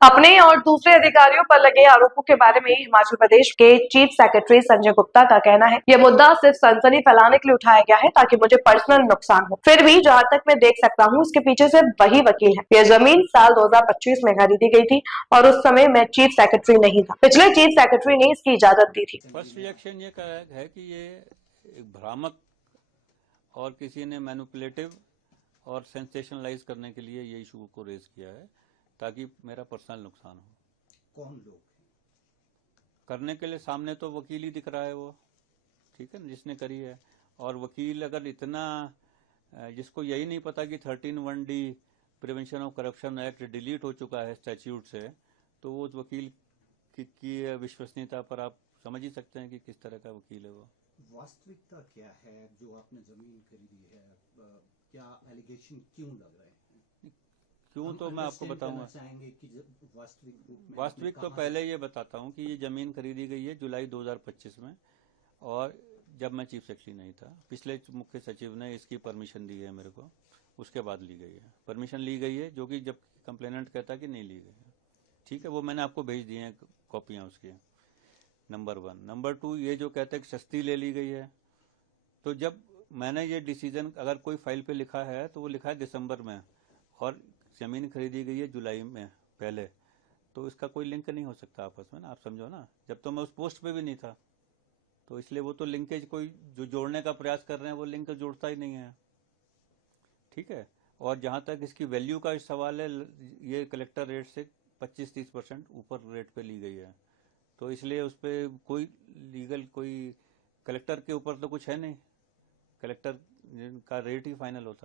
अपने और दूसरे अधिकारियों पर लगे आरोपों के बारे में हिमाचल प्रदेश के चीफ सेक्रेटरी संजय गुप्ता का कहना है, यह मुद्दा सिर्फ सनसनी फैलाने के लिए उठाया गया है ताकि मुझे पर्सनल नुकसान हो। फिर भी जहां तक मैं देख सकता हूं, इसके पीछे से वही वकील है। यह जमीन साल 2025 में खरीदी गई थी और उस समय मैं चीफ सेक्रेटरी नहीं था। पिछले चीफ सेक्रेटरी ने इसकी इजाजत दी थी। फर्स्ट रिएक्शन ये है कि ये एक भ्रामक और किसी ने मैनिपुलेटिव और सेंसेशनलाइज करने के लिए ये इशू को रेज किया है ताकि मेरा पर्सनल नुकसान हो। कौन लोग करने के लिए सामने तो वकील ही दिख रहा है वो, ठीक है ना, जिसने करी है। और वकील अगर इतना, जिसको यही नहीं पता कि 13(1)D prevention of corruption act delete हो चुका है स्टैट्यूट से, तो वो वकील की विश्वसनीयता पर आप समझ ही सकते हैं कि किस तरह का वकील है वो। वास्तविकता क्या है जो आपने जमीन खरीदी है? क्या एलिगेशन क्यों लग रहे हैं? क्यों तो मैं आपको बताऊंगा। चाहेंगे कि वास्तविक रूप में वास्तविक तो पहले ये बताता हूँ कि ये जमीन खरीदी गई है जुलाई 2025 में, और जब मैं चीफ सेक्रेटरी नहीं था। पिछले मुख्य सचिव ने इसकी परमिशन दी है मेरे को, उसके बाद ली गई है। परमिशन ली गई है, जो कि जब कंप्लेनेंट कहता है कि नहीं ली गई है, ठीक है, वो मैंने आपको भेज दी हैं कॉपियाँ उसकी, नंबर 1। नंबर 2, ये जो कहते हैं कि सस्ती ले ली गई है, तो जब मैंने ये डिसीजन, अगर कोई फाइल पे लिखा है तो वो लिखा है दिसंबर में, और जमीन खरीदी गई है जुलाई में पहले, तो इसका कोई लिंक नहीं हो सकता आपस में ना, आप समझो ना। जब तो मैं उस पोस्ट पे भी नहीं था, तो इसलिए वो तो लिंकेज कोई जो जोड़ने का प्रयास कर रहे हैं वो लिंक जोड़ता ही नहीं है, ठीक है। और जहां तक इसकी वैल्यू का सवाल है, ये कलेक्टर रेट से 25-30% ऊपर रेट पे ली गई है, तो इसलिए उस पर कोई लीगल, कोई कलेक्टर के ऊपर तो कुछ है नहीं, कलेक्टर का रेट ही फाइनल होता है।